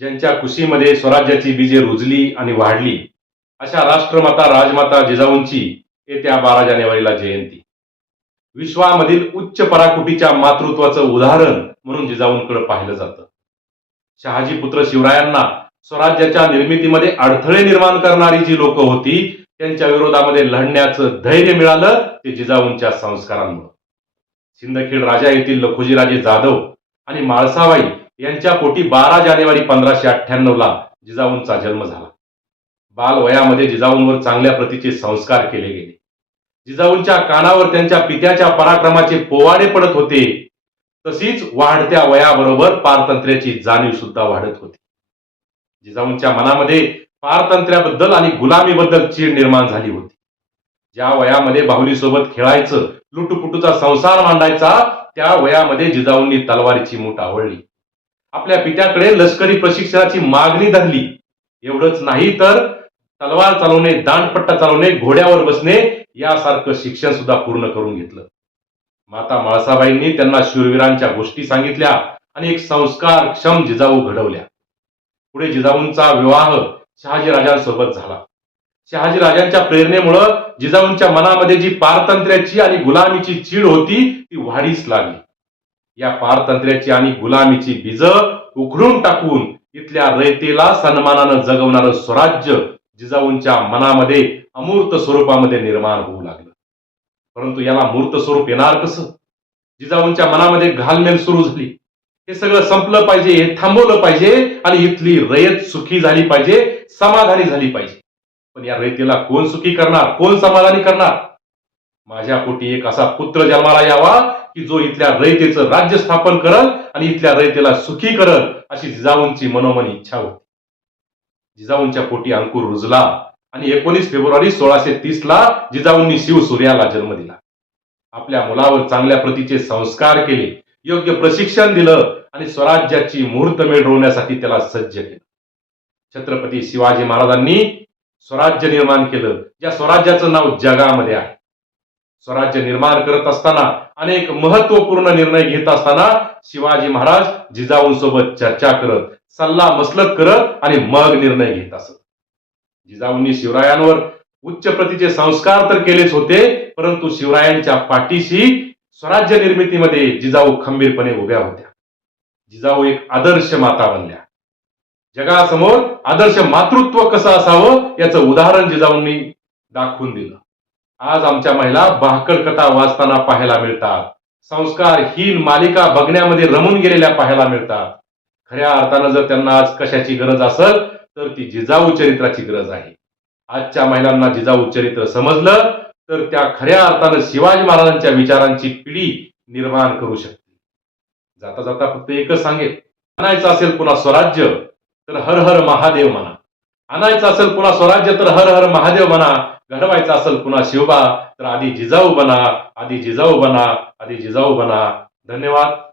ज्यांच्या कुशीमध्ये स्वराज्याची बीजे रुजली आणि वाढली अशा राष्ट्रमाता राजमाता जिजाऊंची येत्या बारा जानेवारीला जयंती. विश्वामधील उच्च पराकुटीच्या मातृत्वाचं उदाहरण म्हणून जिजाऊंकडे पाहिलं जातं. शहाजी पुत्र शिवरायांना स्वराज्याच्या निर्मितीमध्ये अडथळे निर्माण करणारी जी लोक होती त्यांच्या विरोधामध्ये लढण्याचं धैर्य मिळालं ते जिजाऊंच्या संस्कारांमुळे. सिंदखेड राजा येथील लखोजीराजे जाधव आणि माळसाबाई यांच्या पोटी बारा जानेवारी पंधराशे अठ्ठ्याण्णवला जिजाऊंचा जन्म झाला. बालवयामध्ये जिजाऊंवर चांगल्या प्रतीचे संस्कार केले गेले. जिजाऊंच्या कानावर त्यांच्या पित्याच्या पराक्रमाचे पोवाडे पडत होते. तशीच वाढत्या वयाबरोबर पारतंत्र्याची जाणीव सुद्धा वाढत होती. जिजाऊंच्या मनामध्ये पारतंत्र्याबद्दल आणि गुलामीबद्दल चीड निर्माण झाली होती. ज्या वयामध्ये बाहुलीसोबत खेळायचं लुटुपुटूचा संसार मांडायचा त्या वयामध्ये जिजाऊंनी तलवारीची मूठ आवडली. आपल्या पित्याकडे लष्करी प्रशिक्षणाची मागणी धरली. एवढंच नाही तर तलवार चालवणे दांडपट्टा चालवणे घोड्यावर बसणे यासारखं शिक्षण सुद्धा पूर्ण करून घेतलं. माता माळसाबाईंनी त्यांना शूरवीरांच्या गोष्टी सांगितल्या आणि एक संस्कार क्षम जिजाऊ घडवल्या. पुढे जिजाऊंचा विवाह शहाजीराजांसोबत झाला. शहाजीराजांच्या प्रेरणेमुळं जिजाऊंच्या मनामध्ये जी पारतंत्र्याची आणि गुलामीची चीड होती ती वाढीस लागली. या पारतंत्र्याची आणि गुलामीची बीज उखडून टाकून इथल्या रयतेला सन्मानानं जगवणारं स्वराज्य जिजाऊंच्या मनामध्ये अमूर्त स्वरूपामध्ये निर्माण होऊ लागलं. परंतु याला मूर्त स्वरूप येणार कसं? जिजाऊंच्या मनामध्ये घालमेल सुरू झाली. हे सगळं संपलं पाहिजे हे थांबवलं पाहिजे आणि इथली रयत सुखी झाली पाहिजे समाधानी झाली पाहिजे. पण या रयतेला कोण सुखी करणार? कोण समाधानी करणार? माझ्या पोटी एक असा पुत्र जन्माला यावा की जो इथल्या रयतेचं राज्य स्थापन करल आणि इथल्या रयतेला सुखी करल अशी जिजाऊंची मनोमन इच्छा होती. जिजाऊंच्या पोटी अंकुर रुजला आणि एकोणीस फेब्रुवारी सोळाशे तीस ला जिजाऊंनी शिवसूर्याला जन्म दिला. आपल्या मुलावर चांगल्या प्रतीचे संस्कार केले योग्य प्रशिक्षण दिलं आणि स्वराज्याची मुहूर्तमेढ रोवण्यासाठी त्याला सज्ज केलं. छत्रपती शिवाजी महाराजांनी स्वराज्य निर्माण केलं ज्या स्वराज्याचं नाव जगामध्ये आहे. स्वराज्य निर्माण करत असताना अनेक महत्त्वपूर्ण निर्णय घेत असताना शिवाजी महाराज जिजाऊंसोबत चर्चा करत सल्ला मसलत करत आणि मग निर्णय घेत असत. जिजाऊंनी शिवरायांवर उच्च प्रतीचे संस्कार तर केलेच होते परंतु शिवरायांच्या पाठीशी स्वराज्य निर्मितीमध्ये जिजाऊ खंबीरपणे उभ्या होत्या. जिजाऊ एक आदर्श माता बनल्या. जगासमोर आदर्श मातृत्व कसं असावं याचं उदाहरण जिजाऊंनी दाखवून दिलं. आज आमच्या महिला भाकड कथा वाचताना पाहायला मिळतात. संस्कारहीन मालिका बघण्यामध्ये रमून गेलेल्या पाहायला मिळतात. खऱ्या अर्थानं जर त्यांना आज कशाची गरज असेल तर ती जिजाऊ चरित्राची गरज आहे. आजच्या महिलांना जिजाऊ चरित्र समजलं तर त्या खऱ्या अर्थानं शिवाजी महाराजांच्या विचारांची पिढी निर्माण करू शकते. जाता जाता फक्त एकच सांगेल म्हणायचं असेल पुन्हा स्वराज्य तर हर हर महादेव म्हणा. आणायचं असेल पुन्हा स्वराज्य तर हर हर महादेव म्हणा घडवायचं असेल पुन्हा शिवबा तर आधी जिजाऊ बना. आधी जिजाऊ बना. आधी जिजाऊ बना. धन्यवाद.